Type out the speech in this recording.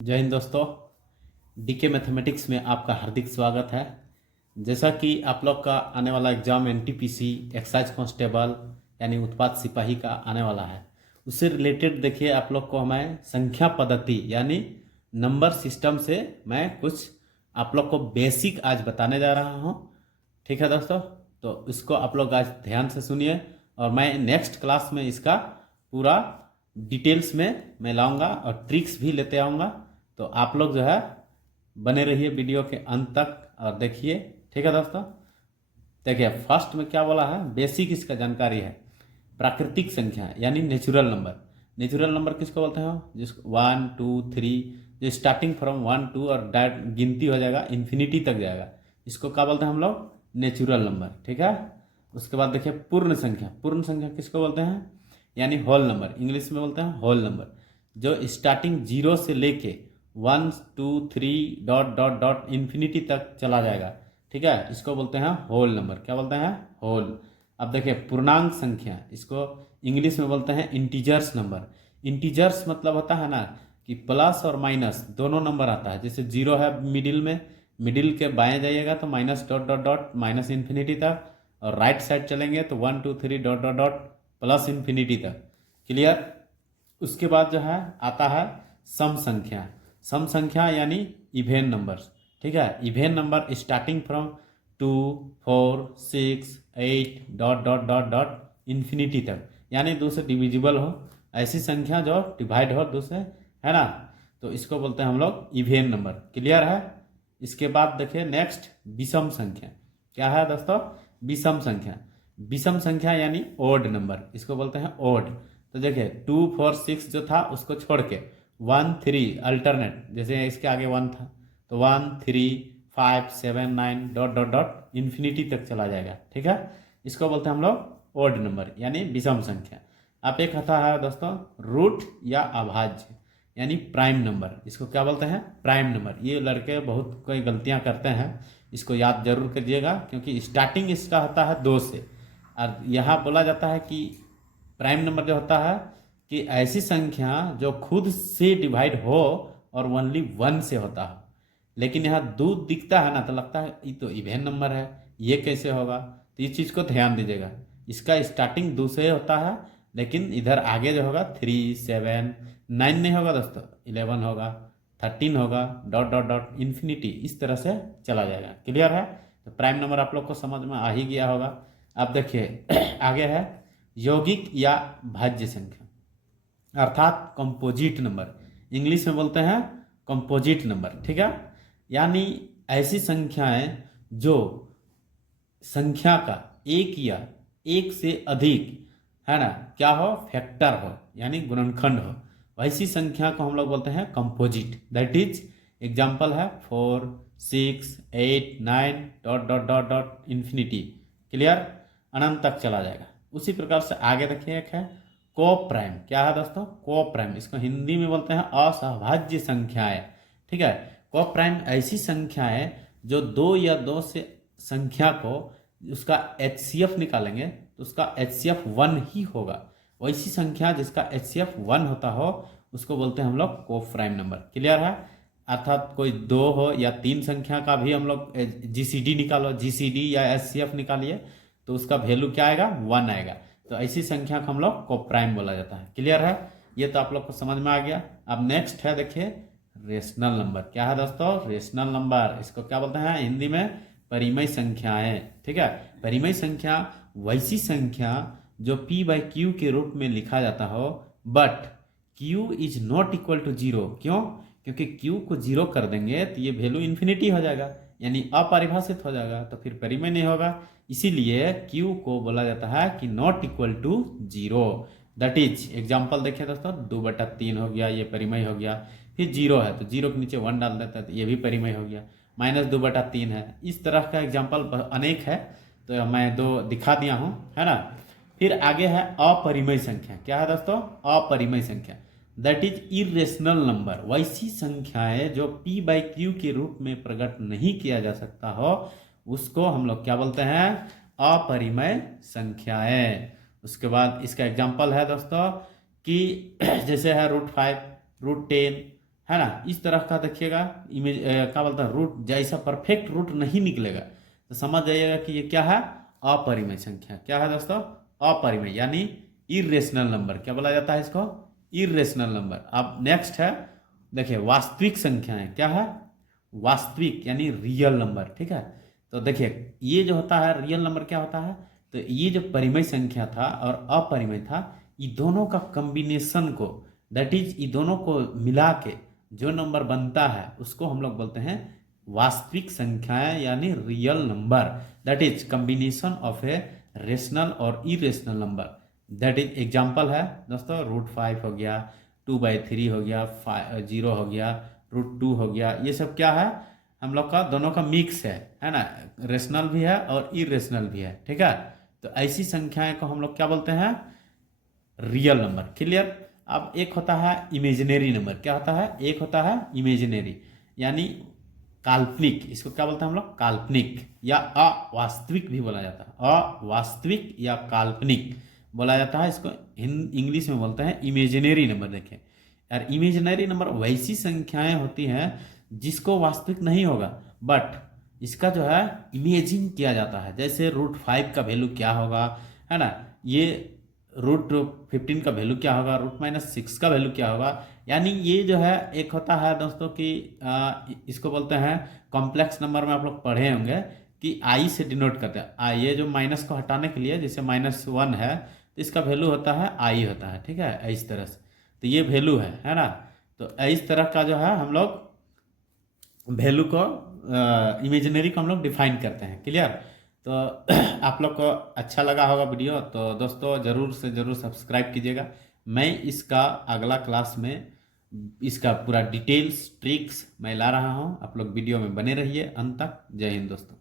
जय हिंद दोस्तों। DK mathematics में आपका हार्दिक स्वागत है। जैसा कि आप लोग का आने वाला एग्जाम एनटीपीसी एक्साइज कांस्टेबल यानी उत्पाद सिपाही का आने वाला है, उससे रिलेटेड देखिए आप लोग को मैं संख्या पद्धति यानी नंबर सिस्टम से मैं कुछ आप लोग को बेसिक आज बताने जा रहा हूँ। ठीक है दोस्तों, तो इसको आप लोग आज ध्यान से सुनिए और मैं नेक्स्ट क्लास में इसका पूरा डिटेल्स में मैं लाऊंगा और ट्रिक्स भी लेते आऊँगा। तो आप लोग जो है बने रहिए वीडियो के अंत तक और देखिए। ठीक है दोस्तों, देखिए फर्स्ट में क्या बोला है, बेसिक इसका जानकारी है। प्राकृतिक संख्या यानी नेचुरल नंबर। नेचुरल नंबर किसको बोलते हैं? जिसको 1 2 3 जो स्टार्टिंग फ्रॉम 1 2 और डायरेक्ट गिनती हो जाएगा इन्फिनिटी तक जाएगा, इसको क्या बोलते हैं हम लोग? Natural number. ठीक है। उसके बाद देखिए पूर्ण संख्या। पूर्ण संख्या किसको बोलते हैं? यानी होल नंबर, इंग्लिश में बोलते हैं होल नंबर, जो स्टार्टिंग जीरो से लेके 1 2 3 डॉट डॉट डॉट इन्फिनिटी तक चला जाएगा। ठीक है, इसको बोलते हैं होल नंबर। क्या बोलते हैं? होल। अब देखिए पूर्णांक संख्या, इसको इंग्लिश में बोलते हैं इंटीजर्स नंबर। इंटीजर्स मतलब होता है ना कि प्लस और माइनस दोनों नंबर आता है। जैसे जीरो है मिडिल में, मिडिल के बाएं जाइएगा तो minus dot dot dot minus infinity तक, और राइट साइड चलेंगे तो 1 2 3 dot dot dot plus infinity तक। क्लियर। उसके बाद जो है आता है सम संख्या। सम संख्या यानी इवेन नंबर्स। ठीक है, even number starting from 2 4 6 8 dot dot dot dot infinity तक, यानी दो से डिविजिबल हो, ऐसी संख्या जो डिवाइड हो दो से, है ना, तो इसको बोलते हैं हम लोग इवेन नंबर। क्लियर है। इसके बाद देखिए नेक्स्ट विषम संख्या। क्या है दोस्तों? विषम संख्या। विषम संख्या यानी ओड नंबर, इसको बोलते हैं ओड। तो देखिए 2 4 6 जो था उसको छोड़ के 1 3 अल्टरनेट, जैसे इसके आगे 1 था तो 1 3 5 7 9 डॉट डॉट डॉट इन्फिनिटी तक चला जाएगा। ठीक है, इसको बोलते हैं हम लोग ओड नंबर यानी विषम संख्या। अब एक आता है दोस्तों रूट या अभाज्य यानी प्राइम नंबर, इसको क्या बोलते हैं? Prime number. ये लड़के बहुत कोई गलतियां करते हैं, इसको याद जरूर करिएगा क्योंकि स्टार्टिंग इसका होता है 2 से, और यहाँ बोला जाता है कि प्राइम नंबर जो होता है कि ऐसी संख्या जो खुद से डिवाइड हो और ओनली 1 से होता हो। लेकिन यहाँ दूध दिखता है ना तो लगता है ये तो इवेन नंबर है, ये कैसे होगा? तो इस चीज़ को ध्यान दीजिएगा। इसका स्टार्टिंग 2 से होता है, लेकिन इधर आगे जो होगा 3 7 9 नहीं होगा दोस्तों, 11 होगा, 13 होगा, डॉट डॉट डॉट इन्फिनिटी, इस तरह से चला जाएगा। क्लियर है। तो प्राइम नंबर आप लोग को समझ में आ ही गया होगा। अब देखिए आगे है यौगिक या भाज्य संख्या अर्थात कंपोजिट नंबर, इंग्लिश में बोलते हैं कंपोजिट नंबर। ठीक है, यानी ऐसी संख्याएं जो संख्या का एक या एक से अधिक, है ना, क्या हो, फैक्टर हो यानी गुणनखंड हो, वैसी संख्या को हम लोग बोलते हैं कंपोजिट। दैट इज एग्जाम्पल है 4 6 8 9 dot dot dot dot infinity. Clear, अनंत तक चला जाएगा। उसी प्रकार से आगे देखिए एक है को प्राइम। क्या है दोस्तों? को प्राइम, इसको हिंदी में बोलते हैं असहभाज्य संख्याएं। ठीक है, को प्राइम ऐसी संख्याएं जो दो या दो से संख्या को उसका HCF निकालेंगे तो उसका HCF 1 ही होगा। वैसी संख्या जिसका HCF 1 होता हो उसको बोलते हैं हम लोग को प्राइम नंबर। क्लियर है। अर्थात कोई 2 हो या 3 संख्या का भी हम लोग GCD निकालो, GCD या HCF निकालिए तो उसका वैल्यू क्या आएगा? 1 आएगा। तो ऐसी संख्या को हम लोग को प्राइम बोला जाता है। क्लियर है, ये तो आप लोग को समझ में आ गया। अब नेक्स्ट है देखिए रेशनल नंबर। क्या है दोस्तों? रेशनल नंबर, इसको क्या बोलते हैं हिंदी में? परिमेय संख्याएं। ठीक है, परिमेय संख्या वैसी संख्या जो P/Q के रूप में लिखा जाता हो but Q is not equal to 0। क्यों? क्योंकि Q को 0 कर देंगे तो ये वैल्यू इन्फिनिटी हो जाएगा यानी अपरिभाषित हो जाएगा, तो फिर परिमेय नहीं होगा। इसीलिए Q को बोला जाता है कि not equal to 0। That is example देखिए दोस्तों 2/3 हो गया, ये परिमेय हो गया। फिर 0 है तो 0 के नीचे 1 डाल देता है तो ये भी परिमेय हो गया। -2/3 है। इस तरह का एग्जाम्पल अनेक है, तो मैं 2 दिखा दिया हूँ, है ना। फिर आगे है अपरिमेय संख्या। क्या है दोस्तों? अपरिमेय संख्या दैट इज इरेशनल नंबर, वैसी संख्याएं जो P/Q के रूप में प्रकट नहीं किया जा सकता हो उसको हम लोग क्या बोलते हैं? अपरिमेय संख्याएं। उसके बाद इसका एग्जाम्पल है दोस्तों कि जैसे है √5 √10, है ना। इस तरह का देखिएगा इमेज क्या बोलता है, रूट जैसा परफेक्ट रूट नहीं निकलेगा तो समझ जाइएगा कि ये क्या है, अपरिमेय संख्या। क्या है दोस्तों, अपरिमेय यानी इरेशनल नंबर। क्या बोला जाता है इसको, इरेशनल नंबर। अब नेक्स्ट है देखिए वास्तविक संख्याएं। क्या है, वास्तविक यानी रियल नंबर। ठीक है, तो देखिए ये जो होता है रियल नंबर क्या होता है, तो ये जो परिमेय संख्या था और अपरिमेय था, ये दोनों का कॉम्बिनेशन को, दैट इज ये दोनों को मिला के जो नंबर बनता है उसको हम लोग बोलते हैं वास्तविक संख्याएं यानी real number. That is combination of a rational और irrational number. That is example है दोस्तों, √5 हो गया, 2/3 हो गया, 0 हो गया, √2 हो गया। ये सब क्या है, हम लोग का दोनों का मिक्स है ना, रेशनल भी है और इरेशनल भी है। ठीक है, तो ऐसी संख्याएं को हम लोग क्या बोलते हैं, रियल नंबर। क्लियर। अब एक होता है इमेजिनरी नंबर। क्या होता है, एक होता है इमेजिनरी यानी काल्पनिक। इसको क्या बोलते हैं हम लोग, काल्पनिक या अवास्तविक भी बोला जाता है। अवास्तविक या काल्पनिक बोला जाता है इसको, इंग्लिश में बोलते हैं इमेजिनरी नंबर। देखें यार, इमेजिनरी नंबर वैसी संख्याएं होती हैं जिसको वास्तविक नहीं होगा, बट इसका जो है इमेजिन किया जाता है। जैसे √5 का वैल्यू क्या होगा, है ना, ये √15 का वैल्यू क्या होगा, √-6 का वैल्यू क्या होगा। यानी ये जो है एक होता है दोस्तों कि इसको बोलते हैं कॉम्प्लेक्स नंबर में आप लोग पढ़े होंगे कि आई से डिनोट करते हैं। ये जो माइनस को हटाने के लिए, जैसे -1 है तो इसका वैल्यू होता है आई होता है। ठीक है, इस तरह से तो ये वैल्यू है ना। तो इस तरह का जो है हम लोग वैल्यू को, इमेजिनरी को हम लोग डिफाइन करते हैं। क्लियर। तो आप लोग को अच्छा लगा होगा वीडियो, तो दोस्तों ज़रूर से ज़रूर सब्सक्राइब कीजिएगा। मैं इसका अगला क्लास में इसका पूरा डिटेल्स ट्रिक्स मैं ला रहा हूँ, आप लोग वीडियो में बने रहिए अंत तक। जय हिंद दोस्तों।